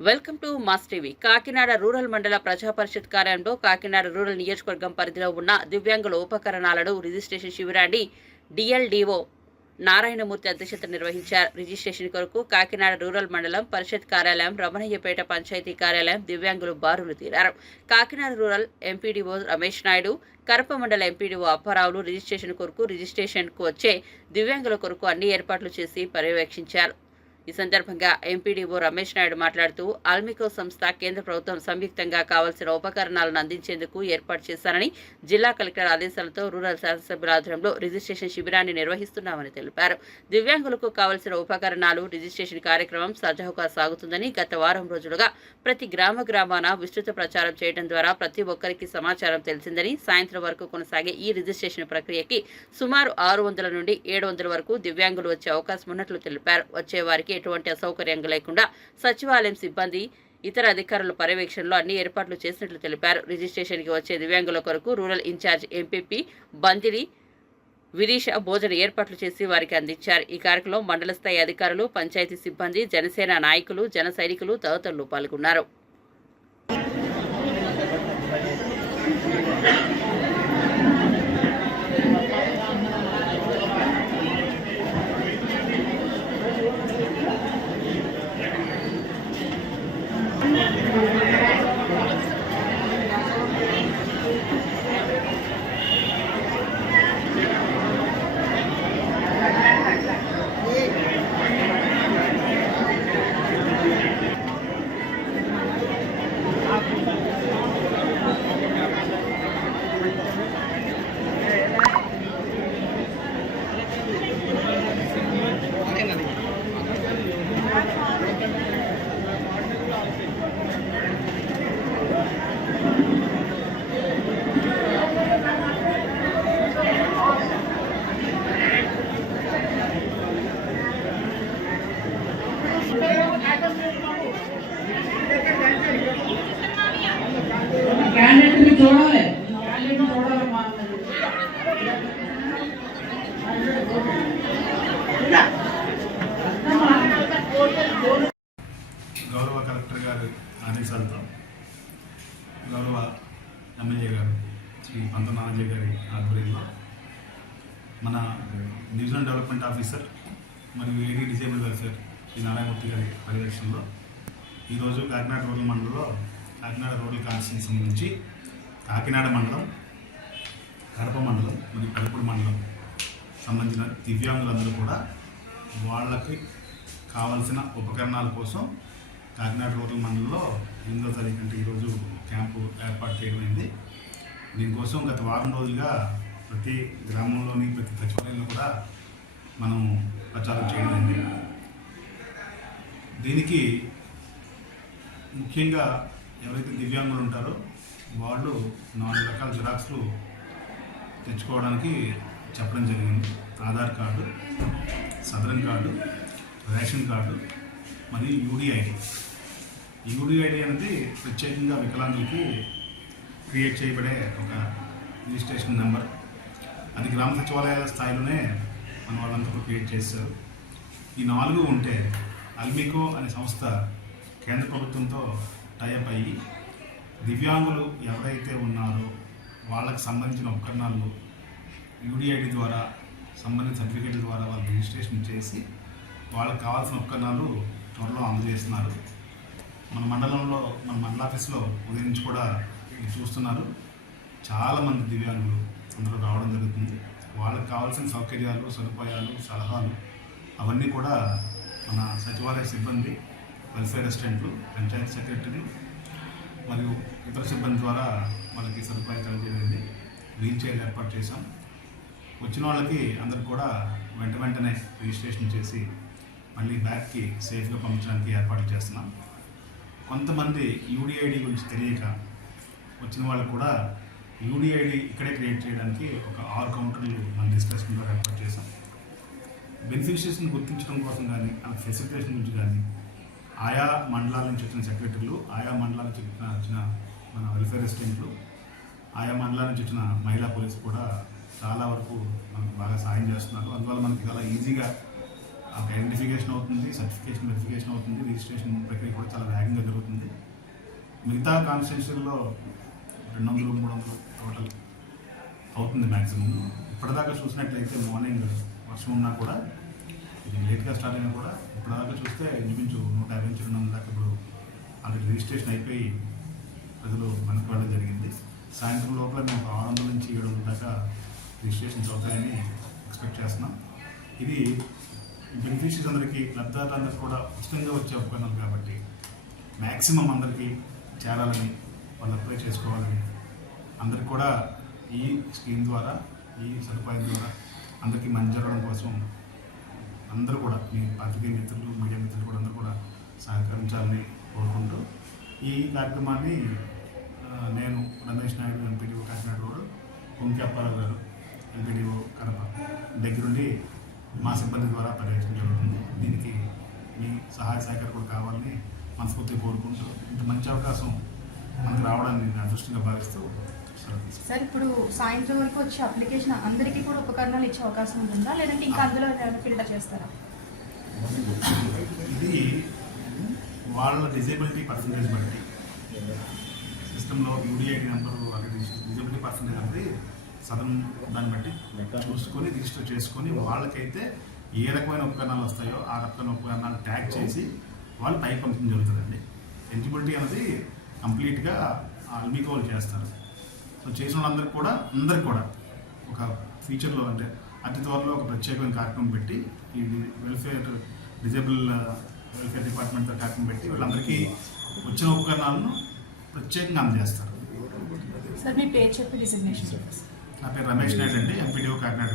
Welcome to mass TV. Kakinada rural మండల ప్రజా పరిషత్ కార్యాలయంలో కాకినాడ రూరల్ నియోజకవర్గం పరిధిలో ఉన్న దివ్యాంగుల ఉపకరణాలను రిజిస్ట్రేషన్ శిబిరాన్ని డిఎల్డిఓ నారాయణమూర్తి అధ్యక్షత నిర్వహించారు. రిజిస్ట్రేషన్ కొరకు కాకినాడ రూరల్ మండలం పరిషత్ కార్యాలయం రమణయ్యపేట పంచాయతీ కార్యాలయం దివ్యాంగులు బారులు తీరారు. కాకినాడ రూరల్ ఎంపీడీఓ రమేష్ నాయుడు కరప మండల ఎంపీడీఓ అప్పారావులు రిజిస్ట్రేషన్ కొరకు రిజిస్ట్రేషన్కు వచ్చే దివ్యాంగుల కొరకు అన్ని ఏర్పాట్లు చేసి పర్యవేక్షించారు. ఈ సందర్భంగా ఎంపీడీఓ రమేష్ నాయుడు మాట్లాడుతూ ఆల్మికో సంస్థ కేంద్ర ప్రభుత్వం సంయుక్తంగా కావాల్సిన ఉపకరణాలను అందించేందుకు ఏర్పాటు చేశారని జిల్లా కలెక్టర్ ఆదేశాలతో రూరల్ శాసనసభ్యుల ఆధ్వర్యంలో రిజిస్ట్రేషన్ శిబిరాన్ని నిర్వహిస్తున్నామని తెలిపారు. దివ్యాంగులకు కావలసిన ఉపకరణాలు రిజిస్ట్రేషన్ కార్యక్రమం సజావుగా సాగుతుందని గత వారం రోజులుగా ప్రతి గ్రామ గ్రామాన విస్తృత ప్రచారం చేయడం ద్వారా ప్రతి ఒక్కరికి సమాచారం తెలిసిందని సాయంత్రం వరకు కొనసాగే ఈ రిజిస్ట్రేషన్ ప్రక్రియకి సుమారు ఆరు వందల నుండి ఏడు వందల వరకు దివ్యాంగులు వచ్చే అవకాశం ఉన్నట్లు తెలిపారు. వచ్చే వారికి ఎటువంటి అసౌకర్యం లేకుండా సచివాలయం సిబ్బంది ఇతర అధికారుల పర్యవేక్షణలో అన్ని ఏర్పాట్లు చేసినట్లు తెలిపారు. రిజిస్ట్రేషన్కి వచ్చే దివ్యాంగుల కొరకు rural incharge MPP Bandiri Virisha భోజన ఏర్పాట్లు చేసి వారికి అందించారు. ఈ కార్యక్రమంలో మండల స్థాయి అధికారులు పంచాయతీ సిబ్బంది జనసేన నాయకులు జన సైనికులు తదితరులు పాల్గొన్నారు. గౌరవ కలెక్టర్ గారు ఆదేశాలతో గౌరవ ఎమ్మెల్యే గారు శ్రీ పంత గారి ఆధ్వర్యంలో మన డివిజనల్ డెవలప్మెంట్ ఆఫీసర్ మరియు AD disable welfare Shri Narayanamurthy గారి పర్యవేక్షణలో ఈరోజు కాకినాడ రూరల్ మండలంలో కాకినాడ రూరల్ కాన్స్టిట్యూన్సీ సంబంధించి కాకినాడ మండలం కడప మండలం మరియు కడపూడి మండలం సంబంధించిన దివ్యాంగులందరూ కూడా వాళ్ళకి కావాల్సిన ఉపకరణాల కోసం కాకినాడ రూరల్ మండలంలో ఎనిమిదో తారీఖు అంటే ఈరోజు క్యాంపు ఏర్పాటు చేయడమైంది దీనికోసం గత వారం రోజులుగా ప్రతి గ్రామంలోని ప్రతి సచివాలయంలో కూడా మనం ప్రచారం చేయడమైంది దీనికి ముఖ్యంగా ఎవరైతే దివ్యాంగులు ఉంటారో వాళ్ళు నాలుగు రకాల జిరాక్స్లు తెచ్చుకోవడానికి చెప్పడం జరిగింది. Aadhaar card SADAREM card ration card మరియు యూడిఐడి యూడిఐడి అనేది ప్రత్యేకంగా వికలాంగులకి క్రియేట్ చేయబడే ఒక రిజిస్ట్రేషన్ నెంబర్. అది గ్రామ సచివాలయాల స్థాయిలోనే మన వాళ్ళంతా క్రియేట్ చేశారు. ఈ నాలుగు ఉంటే అల్మికో అనే సంస్థ కేంద్ర ప్రభుత్వంతో టైఅప్ అయ్యి దివ్యాంగులు ఎవరైతే ఉన్నారో వాళ్ళకి సంబంధించిన ఉపకరణాలు యూడిఐడి ద్వారా సంబంధిత సర్టిఫికేట్ల ద్వారా వాళ్ళు రిజిస్ట్రేషన్ చేసి వాళ్ళకి కావాల్సిన ఉపకరణాలు త్వరలో అందజేస్తున్నారు. మన మండలంలో మన మండల ఆఫీస్లో ఉదయం నుంచి కూడా ఇది చూస్తున్నారు. చాలామంది దివ్యాంగులు అందరూ రావడం జరుగుతుంది. వాళ్ళకి కావాల్సిన సౌకర్యాలు సదుపాయాలు సలహాలు అవన్నీ కూడా మన సచివాలయ సిబ్బంది వెల్ఫేర్ అసిస్టెంట్లు పంచాయతీ సెక్రటరీ మరియు ఇతర సిబ్బంది ద్వారా వాళ్ళకి సదుపాయం కలిగేది వీల్ చైర్లు ఏర్పాటు చేశాం. వచ్చిన వాళ్ళకి అందరికి కూడా వెంట వెంటనే రిజిస్ట్రేషన్ చేసి మళ్ళీ బ్యాక్కి సేఫ్గా పంపించడానికి ఏర్పాట్లు చేస్తున్నాం. కొంతమంది యూడిఐడి గురించి తెలియక వచ్చిన వాళ్ళకు కూడా యూడిఐడి ఇక్కడే క్రియేట్ చేయడానికి ఒక ఆరు కౌంటర్లు మన డిస్కషన్లో ఏర్పాటు చేశాం. బెనిఫిషియర్స్ని గుర్తించడం కోసం కానీ ఆ ఫెసిలిటేషన్ గురించి కానీ ఆయా మండలాల నుంచి వచ్చిన సెక్రటరీలు ఆయా మండలాల నుంచి వచ్చిన వచ్చిన మన వెల్ఫేర్ అసిస్టెంట్లు ఆయా మండలాల నుంచి వచ్చిన మహిళా పోలీసు కూడా చాలా వరకు మనకు బాగా సాయం చేస్తున్నారు. అందువల్ల మనకి చాలా ఈజీగా ఐడెంటిఫికేషన్ అవుతుంది సర్టిఫికేషన్ వెరిఫికేషన్ అవుతుంది రిజిస్ట్రేషన్ ప్రక్రియ కూడా చాలా వేగంగా జరుగుతుంది. మిగతా కాన్స్టిట్యూన్సీల్లో రెండు వందలు మూడు వందలు టోటల్ అవుతుంది మ్యాక్సిమం ఇప్పటిదాకా చూసినట్లయితే మార్నింగ్ వర్షం ఉన్నా కూడా ఇది లేట్గా స్టార్ట్ అయినా కూడా ఇప్పటిదాకా చూస్తే ఇంచుమించు నూట యాభై నుంచి రెండు వందల దాకా ఇప్పుడు ఆల్రెడీ రిజిస్ట్రేషన్ అయిపోయి ప్రజలు మనకు వెళ్ళడం జరిగింది. సాయంత్రం లోపల మేము ఆరు వందల నుంచి ఏడు వందల దాకా రిజిస్ట్రేషన్స్ అవుతాయని ఎక్స్పెక్ట్ చేస్తున్నాం. ఇది బెనిఫిషరీస్ అందరికీ లబ్ధారులందరికీ కూడా ఉచితంగా వచ్చే ఒప్పందాలు కాబట్టి మ్యాక్సిమం అందరికీ చేరాలని వాళ్ళు అప్లై చేసుకోవాలని అందరికి కూడా ఈ స్కీమ్ ద్వారా ఈ సదుపాయం ద్వారా అందరికీ మంచి జరగడం కోసం అందరూ కూడా మీ పాత్రికేయ మిత్రులు మీడియా మిత్రులు కూడా అందరూ కూడా సహకరించాలని కోరుకుంటూ ఈ కార్యక్రమాన్ని నేను రమేష్ నాయుడు ఎంపీడీఓ కాకినాడ రోడ్ కుంకి అప్పారావు గారు ఎంపీడీఓ కడప దగ్గరుండి మా సిబ్బంది ద్వారా పర్యవేక్షణ జరుగుతుంది. దీనికి మీ సహాయ సహకారం కూడా కావాలని మనస్ఫూర్తిగా కోరుకుంటూ ఇంత మంచి అవకాశం మనకు రావడాన్ని నేను అదృష్టంగా భావిస్తూ. సార్ ఇప్పుడు సాయంత్రం వరకు వచ్చే అప్లికేషన్ అందరికీ కూడా ఉపకరణాలు ఇచ్చే అవకాశం ఉంటుందా? లేదంటే ఇంకా అందులో ఫిల్టర్ చేస్తారా? ఇది వాళ్ళ డిజేబిలిటీ పర్సంటేజ్ బట్టి. సిస్టంలో యూడిఐడి నెంబర్ డిజేబిలిటీ పర్సంటేజ్ అనేది సదన్ దాన్ని బట్టి చూసుకొని రిజిస్టర్ చేసుకొని వాళ్ళకైతే ఏ రకమైన ఉపకరణాలు వస్తాయో ఆ రకమైన ఉపకరణాలు ట్యాగ్ చేసి వాళ్ళు టైప్ పంపించడం జరుగుతుందండి. ఎలిజిబిలిటీ అనేది కంప్లీట్గా అల్మికో వాళ్ళు చేస్తారు. సో చేసిన వాళ్ళందరికీ కూడా అందరికి కూడా ఒక ఫ్యూచర్లో అంటే అతి త్వరలో ఒక ప్రత్యేకమైన కార్యక్రమం పెట్టి ఈ వెల్ఫేర్ డిజేబుల్ వెల్ఫేర్ డిపార్ట్మెంట్తో కార్యక్రమం పెట్టి వీళ్ళందరికీ వచ్చిన ఉపకరణాలను ప్రత్యేకంగా అందజేస్తారు. సార్ మీ పేరు చెప్పి డిసిగ్నేషన్ నా పేరు రమేష్ నాయుడు అండి ఎంపీడీఓ కాకినాడ